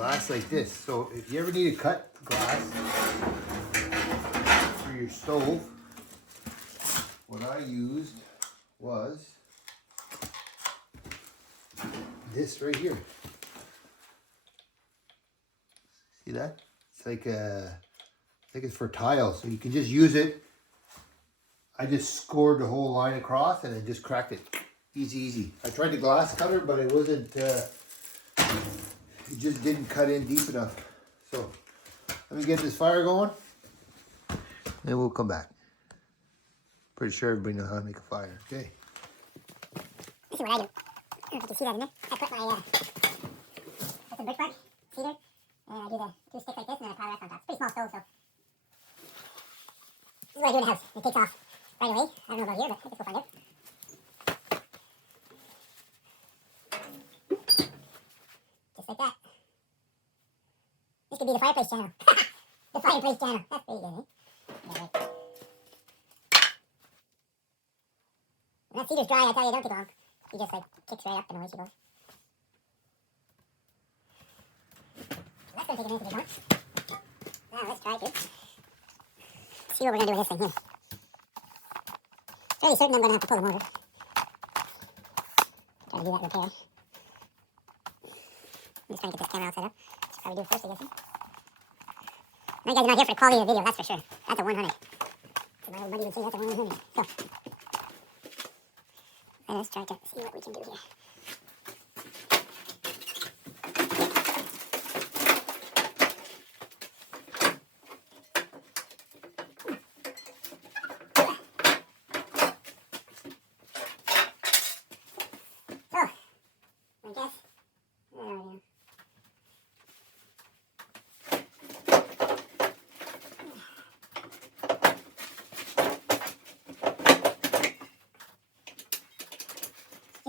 glass like this. So if you ever need to cut glass for your stove, what I used was this right here. See that? It's like I think it's for tile, so you can just use it. I just scored the whole line across and then just cracked it. Easy. I tried the glass cutter, but it wasn't, it just didn't cut in deep enough. So, let me get this fire going, and we'll come back. Pretty sure everybody knows how to make a fire, okay? This is what I do. I don't know if you can see that in there. I put my, put some brick bark, cedar, and I do the 2 sticks like this, and then I pile the rest on top. It's a pretty small stove, so. This is what I do in the house. It takes off right away. I don't know about here, but I guess we'll find out. Just like that. This could be the fireplace channel. The fireplace channel. That's pretty good, eh? Yeah, right. When that cedar's dry, I tell you, it don't take long. He just like kicks right up and away she goes. That's gonna take a minute to get going. Now let's try to see what we're gonna do with this thing here. Fairly certain I'm gonna have to pull the motor. Try to do that repair. I'm just trying to get this camera all set up. Should probably do it first, I guess. My guys are not here for the quality of the video, that's for sure. That's a 100. So my old buddy would say that's a 100. So let's try to see what we can do here.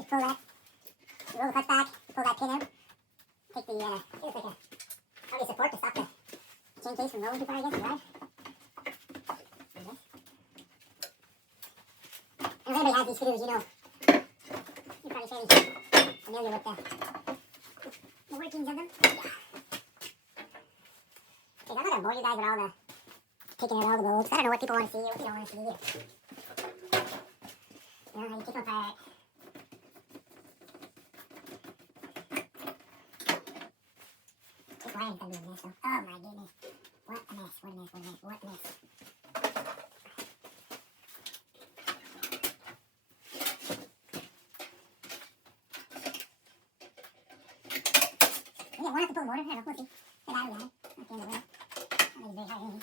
Pull that, roll the clutch back, pull that pin out, take the, it's like a, probably support to stop the chain case from rolling too far, I guess, right? And if anybody has these screws, you know, you're probably fairly familiar with the workings of them. Yeah. Okay, I'm not gonna bore you guys with all the, taking out all the bolts. I don't know what people want to see or what they don't want to see. You know, how you take them apart. Wiring's gonna be a mess though. Oh my goodness. What a mess, what a mess, what a mess, what a mess. Yeah, we'll have to pull the motor. I don't know, we'll see. Get out of there. Okay, no, well.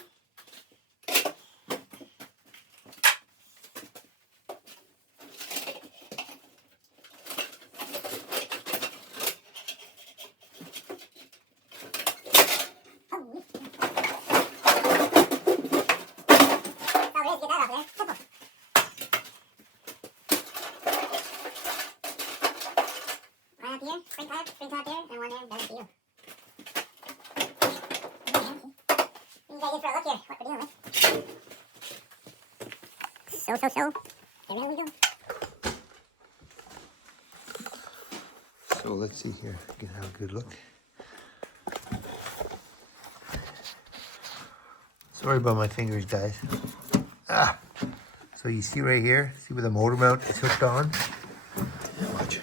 That is very hard, isn't it? Spring top there, and one there, done for you. You guys in for a look here, what we're dealing with. So. There we go. So let's see here, get have a good look. Sorry about my fingers, guys. So you see right here, see where the motor mount is hooked on? Watch.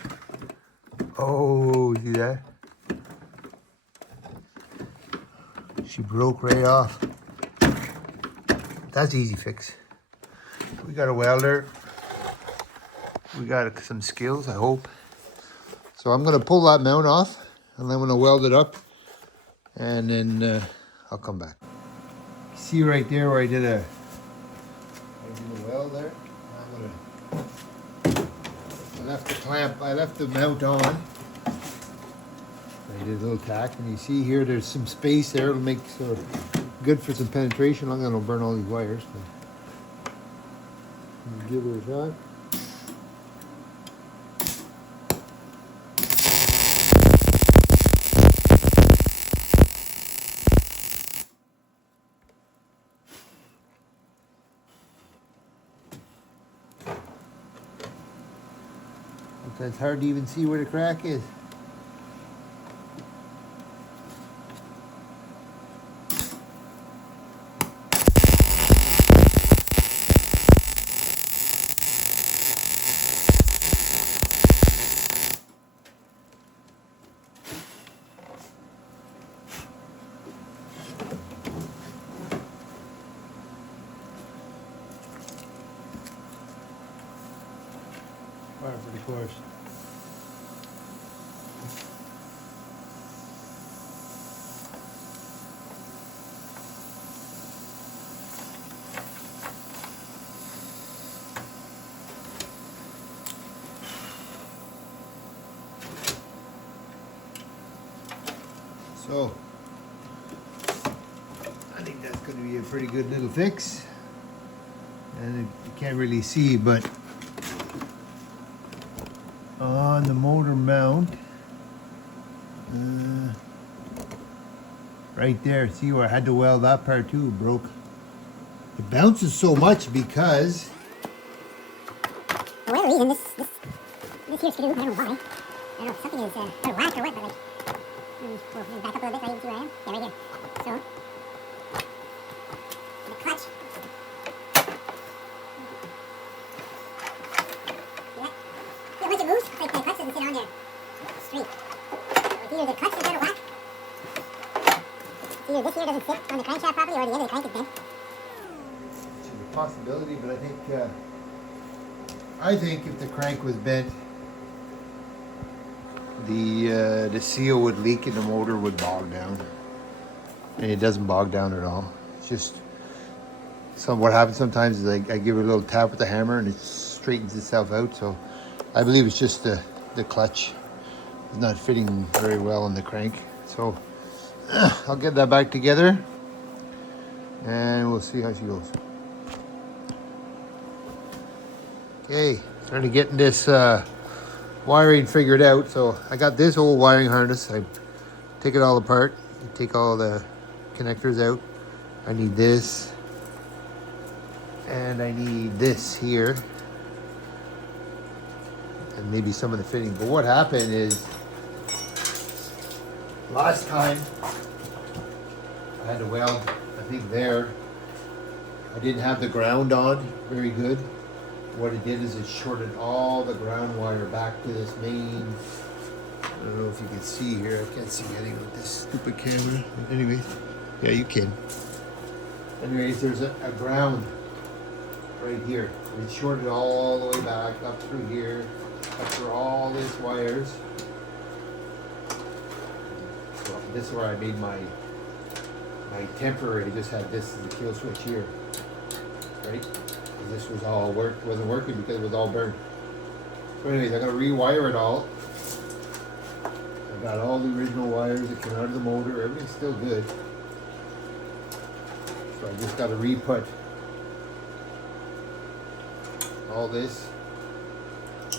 Oh, see that? She broke right off. That's easy fix. We got a welder. We got some skills, I hope. So I'm gonna pull that mount off and I'm gonna weld it up and then I'll come back. See right there where I did a weld there? I left the mount on. I did a little tack, and you see here there's some space there. It'll make sort of good for some penetration. I'm gonna burn all these wires. But give it a shot. It's hard to even see where the crack is. of course. So, I think that's going to be a pretty good little fix. And you can't really see, but on the motor mount, right there, see where I had to weld that part too, broke. It bounces so much because For whatever reason, this here screw, I don't know why. I don't know if something is out of whack or what, but like, we'll back up a little bit so you can see where I am. Yeah, right here. So, the clutch. Yeah, once it moves, it's like the clutch doesn't sit on there straight. So it's either the clutch is out of whack, it's either this here doesn't sit on the crankshaft properly, or the end of the crank is bent. it's a possibility, but I think if the crank was bent, the seal would leak and the motor would bog down. And it doesn't bog down at all. It's just what happens sometimes is I give it a little tap with the hammer and it straightens itself out. So I believe it's just the clutch is not fitting very well in the crank. So I'll get that back together and we'll see how she goes. Okay, starting to getting this wiring figured out. So I got this old wiring harness. I take it all apart. I take all the connectors out. I need this. And I need this here. And maybe some of the fitting. But what happened is, last time I had to weld, I think there, I didn't have the ground on very good. What it did is it shorted all the ground wire back to this main. I don't know if you can see here. I can't see anything with this stupid camera. But anyways, yeah, you can. Anyways, there's a ground right here. It shorted all the way back up through here, up through all these wires. So this is where I made my temporary. Just had this as a kill switch here, right? This was all wasn't working because it was all burned. So anyways, I gotta rewire it all. I got all the original wires that came out of the motor. Everything's still good. So I just gotta re-put all this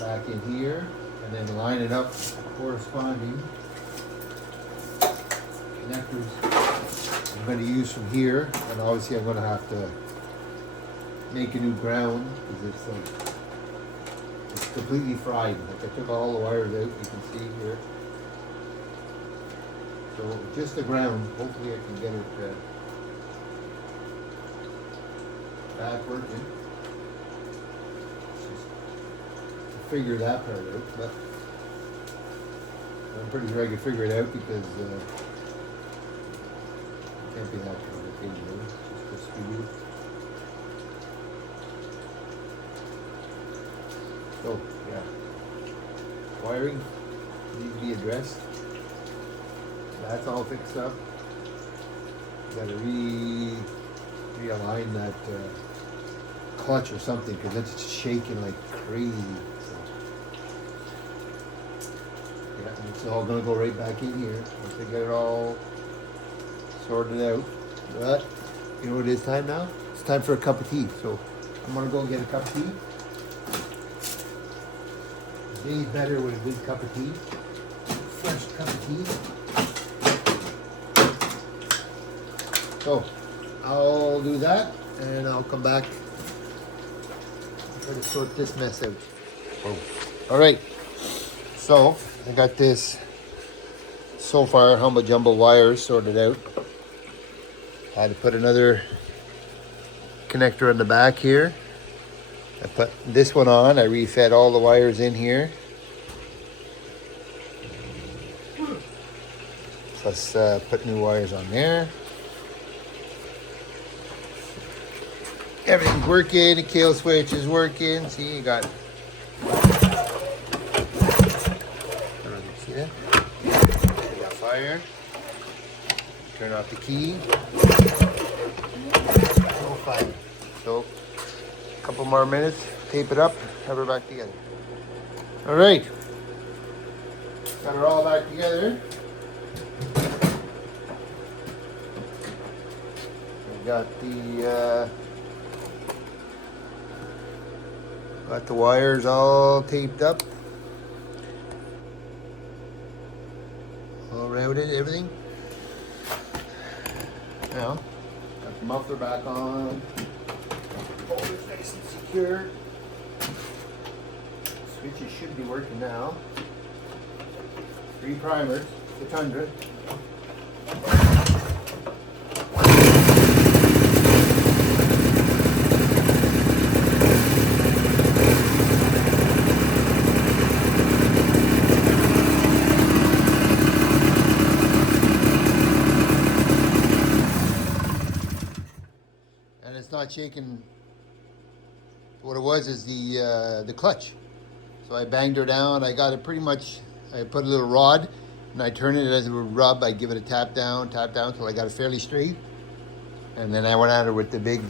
back in here and then line it up corresponding connectors I'm going to use from here. And obviously I'm going to have to make a new ground because it's completely fried. Like I took all the wires out, you can see here. So just the ground, hopefully I can get it back working. Just figure that part out, but I'm pretty sure I can figure it out because it can't be that complicated, it's just for you. So, yeah, wiring needs to be addressed. That's all fixed up. Got to realign that clutch or something because it's shaking like crazy. So, yeah, and it's all going to go right back in here once I get it all sorted out. But you know what it is time now? It's time for a cup of tea. So I'm going to go get a cup of tea. Day's better with a good cup of tea. Fresh cup of tea. So I'll do that and I'll come back and try to sort this mess out. Oh. All right. So I got this so far humble jumbo wires sorted out. I had to put another connector on the back here. I put this one on. I refed all the wires in here. Plus put new wires on there. Everything's working. The kill switch is working. See, you got wire. Turn off the key. No fire. So, a couple more minutes, tape it up, have her back together. All right. Got her all back together. We got the wires all taped up. All routed, everything. Now, got the muffler back on. Holder's nice and secure. Switches should be working now. 3 primers, the Tundra. And it's not shaking. What it was is the clutch. So I banged her down. I got it pretty much. I put a little rod and I turn it as it would rub. I give it a tap down till I got it fairly straight. And then I went at her with the big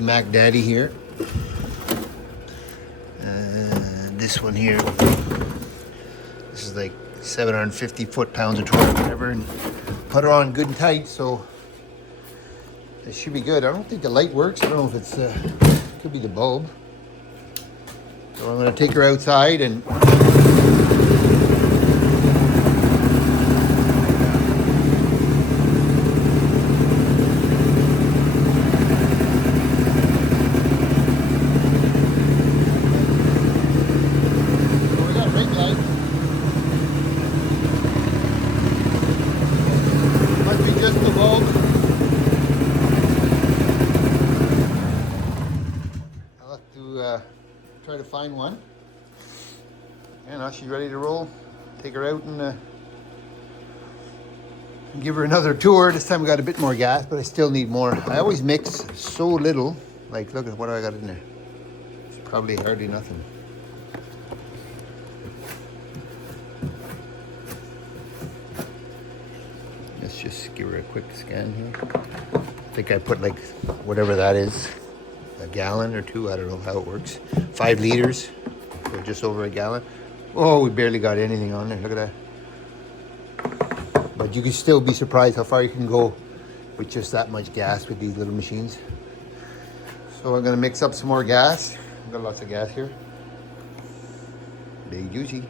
Mac Daddy here. This one here. This is like 750 foot-pounds of torque, whatever, and put her on good and tight. So it should be good. I don't think the light works. I don't know if it's could be the bulb. So I'm going to take her outside and we got a brake light. Must be just the bulb. I'll have to try to find one. And now she's ready to roll. Take her out and give her another tour. This time we got a bit more gas, but I still need more. I always mix so little. Like, look at what I got in there. It's probably hardly nothing. Let's just give her a quick scan here. I think I put like whatever that is, a gallon or 2. I don't know how it works. 5 liters, so just over a gallon. Oh, we barely got anything on there. Look at that. But you can still be surprised how far you can go with just that much gas with these little machines. So I'm gonna mix up some more gas. I've got lots of gas here. Big juicy.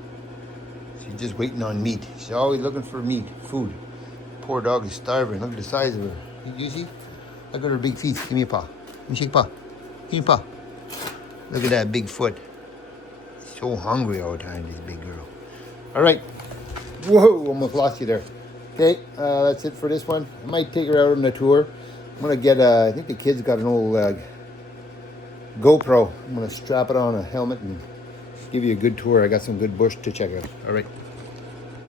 She's just waiting on meat. She's always looking for meat, food. Poor dog is starving. Look at the size of her. You see? Look at her big feet. Give me a paw. Let me shake a paw. Give me a paw. Look at that big foot. So hungry all the time, this big girl. All right. Whoa, almost lost you there. Okay, that's it for this one. I might take her out on a tour. I'm gonna get I think the kid's got an old GoPro. I'm gonna strap it on a helmet and give you a good tour. I got some good bush to check out. All right.